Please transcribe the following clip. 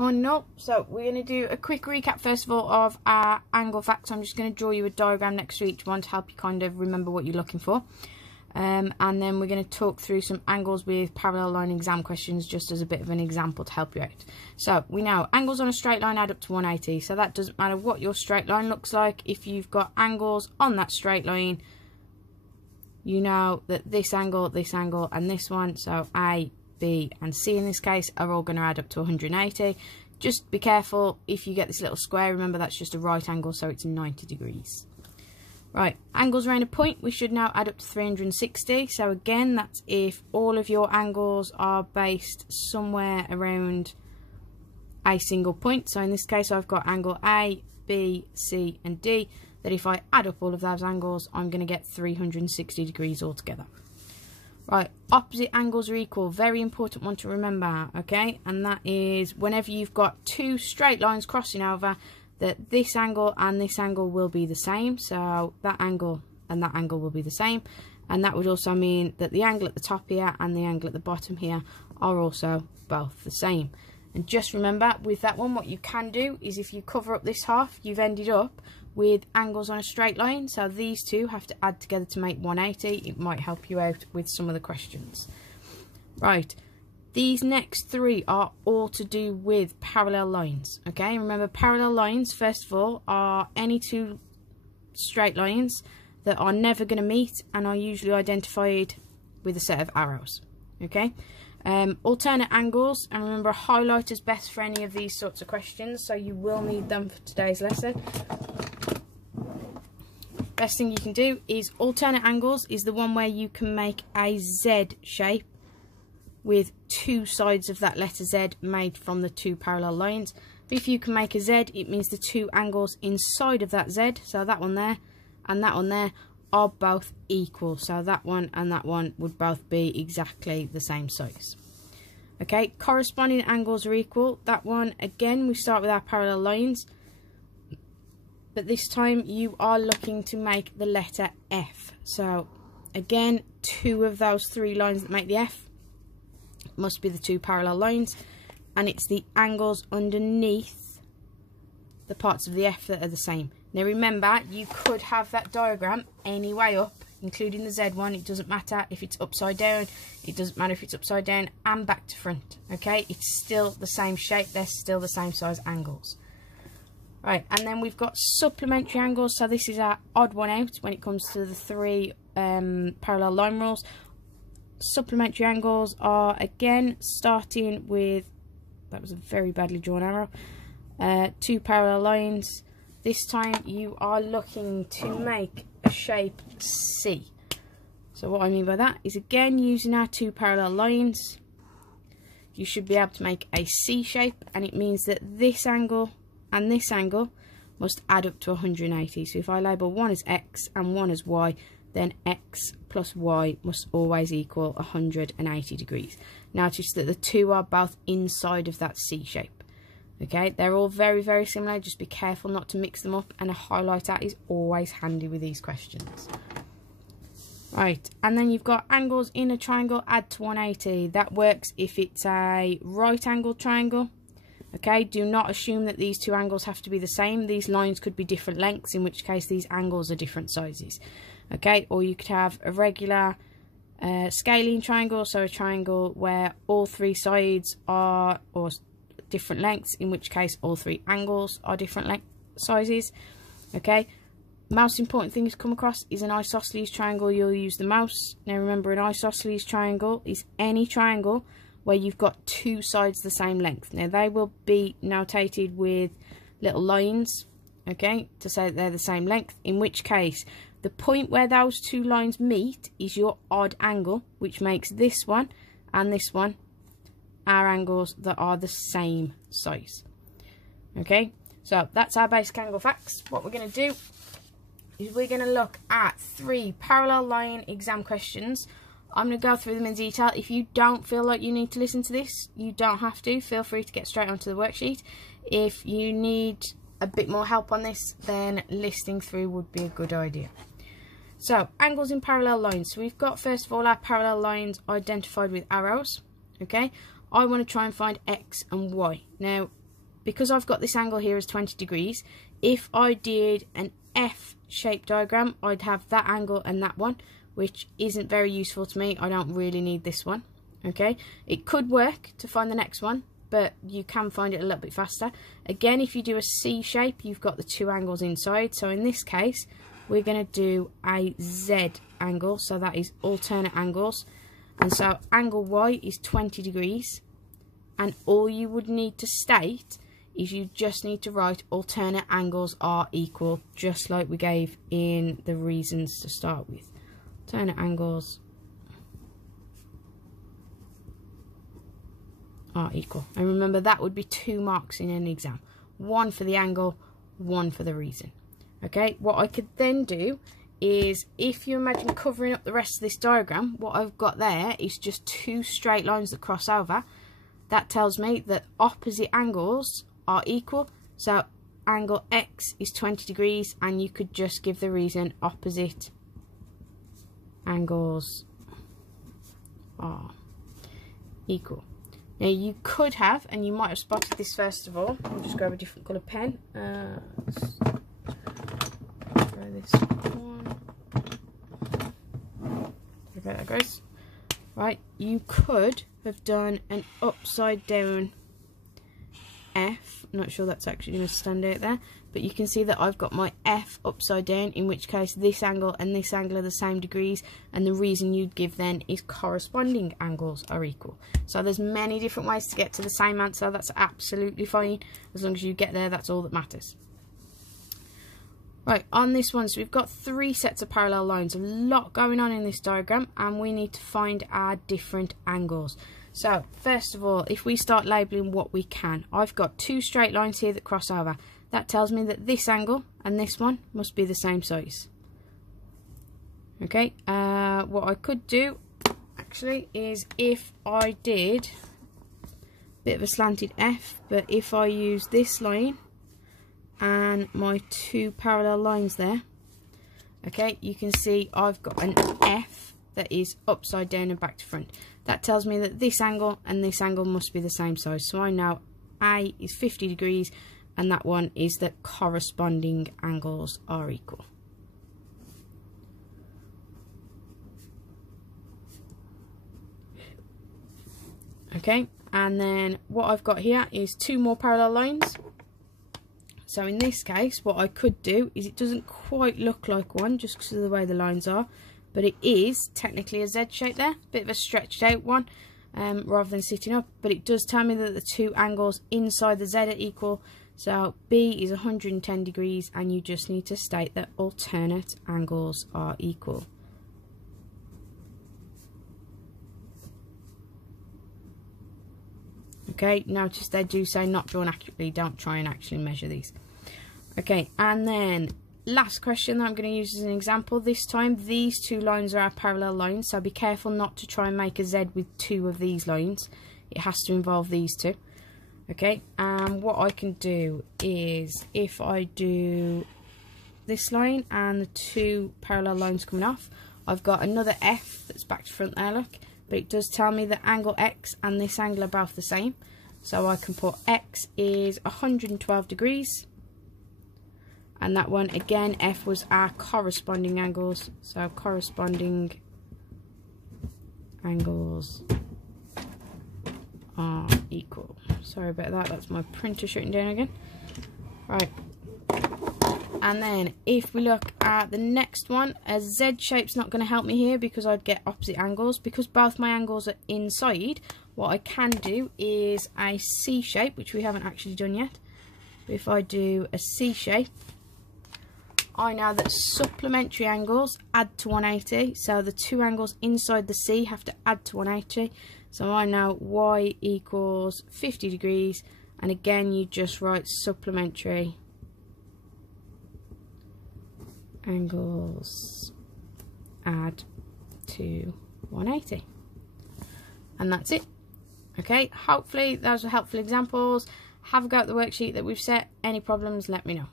Oh no, so we're going to do a quick recap first of all of our angle facts. I'm just going to draw you a diagram next to each one to help you kind of remember what you're looking for. And then we're going to talk through some angles with parallel line exam questions just as a bit of an example to help you out. So we know angles on a straight line add up to 180, so that doesn't matter what your straight line looks like. If you've got angles on that straight line, you know that this angle, and this one, so A, B and C in this case, are all going to add up to 180. Just be careful if you get this little square, remember that's just a right angle, so it's 90 degrees. Right, angles around a point, we should now add up to 360. So again, that's if all of your angles are based somewhere around a single point. So in this case, I've got angle A, B, C and D, that if I add up all of those angles, I'm going to get 360 degrees altogether. Right, opposite angles are equal, very important one to remember, okay? And that is whenever you've got two straight lines crossing over, that this angle and this angle will be the same. So that angle and that angle will be the same. And that would also mean that the angle at the top here and the angle at the bottom here are also both the same. And just remember, with that one, what you can do is if you cover up this half, you've ended up with angles on a straight line. So these two have to add together to make 180. It might help you out with some of the questions. Right, these next three are all to do with parallel lines. Okay, remember parallel lines, first of all, are any two straight lines that are never going to meet and are usually identified with a set of arrows. Okay. Alternate angles, and remember a highlighter is best for any of these sorts of questions, so you will need them for today's lesson. Best thing you can do is alternate angles is the one where you can make a Z shape with two sides of that letter Z made from the two parallel lines. If you can make a Z, it means the two angles inside of that Z, so that one there and that one there, are both equal, so that one and that one would both be exactly the same size. Okay, corresponding angles are equal. That one, again, we start with our parallel lines, but this time you are looking to make the letter F. So again, two of those three lines that make the F must be the two parallel lines, and it's the angles underneath the parts of the F that are the same. Now remember, you could have that diagram any way up, including the Z one. It doesn't matter if it's upside down, it doesn't matter if it's upside down and back to front. Okay, it's still the same shape, they're still the same size angles. Right, and then we've got supplementary angles. So this is our odd one out when it comes to the three parallel line rules. Supplementary angles are, again, starting with, that was a very badly drawn arrow, two parallel lines. This time you are looking to make a shape C. So what I mean by that is, again, using our two parallel lines, you should be able to make a C shape, and it means that this angle and this angle must add up to 180. So if I label one as X and one as Y, then X plus Y must always equal 180 degrees. Notice that the two are both inside of that C shape. Okay, they're all very, very similar. Just be careful not to mix them up, and a highlighter is always handy with these questions. Right, and then you've got angles in a triangle add to 180. That works if it's a right angle triangle. Okay, do not assume that these two angles have to be the same. These lines could be different lengths, in which case these angles are different sizes. Okay, or you could have a regular scalene triangle, so a triangle where all three sides are or different lengths, in which case all three angles are different sizes. Okay, most important thing to come across is an isosceles triangle. You'll use the mouse. Now remember, an isosceles triangle is any triangle where you've got two sides the same length. Now they will be notated with little lines, okay, to say that they're the same length, in which case the point where those two lines meet is your odd angle, which makes this one and this one are angles that are the same size. Okay, so that's our basic angle facts. What we're going to do is we're going to look at three parallel line exam questions. I'm going to go through them in detail. If you don't feel like you need to listen to this, you don't have to. Feel free to get straight onto the worksheet. If you need a bit more help on this, then listening through would be a good idea. So, angles in parallel lines. So we've got, first of all, our parallel lines identified with arrows. Okay, I want to try and find X and Y. Now, because I've got this angle here as 20 degrees, if I did an F-shaped diagram, I'd have that angle and that one, which isn't very useful to me. I don't really need this one. Okay, it could work to find the next one, but you can find it a little bit faster. Again, if you do a C shape, you've got the two angles inside. So in this case, we're going to do a Z angle, so that is alternate angles. And so angle Y is 20 degrees, and all you would need to state is you just need to write alternate angles are equal, just like we gave in the reasons to start with. Alternate angles are equal. And remember, that would be 2 marks in an exam. 1 for the angle, 1 for the reason. Okay, what I could then do is, if you imagine covering up the rest of this diagram, what I've got there is just 2 straight lines that cross over. That tells me that opposite angles are equal. So angle X is 20 degrees, and you could just give the reason opposite angles are equal. Now you could have, and you might have spotted this first of all, I'll just grab a different colour pen, let's try this one, there that goes. Right, you could have done an upside down F. I'm not sure that's actually going to stand out there, but you can see that I've got my F upside down, in which case this angle and this angle are the same degrees, and the reason you'd give then is corresponding angles are equal. So there's many different ways to get to the same answer. That's absolutely fine. As long as you get there, that's all that matters. Right, on this one, so we've got 3 sets of parallel lines. A lot going on in this diagram, and we need to find our different angles. So first of all, if we start labelling what we can, I've got 2 straight lines here that cross over. That tells me that this angle and this one must be the same size. Okay, what I could do actually is, if I did a bit of a slanted F, but if I use this line and my 2 parallel lines there, okay, you can see I've got an F that is upside down and back to front. That tells me that this angle and this angle must be the same size. So I know A is 50 degrees, and that one is that corresponding angles are equal. Okay, and then what I've got here is 2 more parallel lines. So in this case, what I could do is, it doesn't quite look like one just because of the way the lines are, but it is technically a Z shape there, bit of a stretched out one rather than sitting up, but it does tell me that the 2 angles inside the Z are equal. So B is 110 degrees, and you just need to state that alternate angles are equal. Okay, notice they do say not drawn accurately, don't try and actually measure these. Okay, and then last question that I'm going to use as an example. This time these 2 lines are our parallel lines, so be careful not to try and make a Z with 2 of these lines. It has to involve these 2. Okay, and what I can do is, if I do this line and the 2 parallel lines coming off, I've got another F that's back to front there, look, but it does tell me that angle X and this angle are both the same. So I can put X is 112 degrees, and that one again, F was our corresponding angles, so corresponding angles are equal. Sorry about that, that's my printer shutting down again. Right, and then if we look at the next one, a Z shape's not going to help me here because I'd get opposite angles. Because both my angles are inside, what I can do is a C shape, which we haven't actually done yet. But if I do a C shape, I know that supplementary angles add to 180, so the 2 angles inside the C have to add to 180. So I know Y equals 50 degrees, and again you just write supplementary angles add to 180, and that's it. Okay, hopefully those were helpful examples. Have a go at the worksheet that we've set. Any problems, let me know.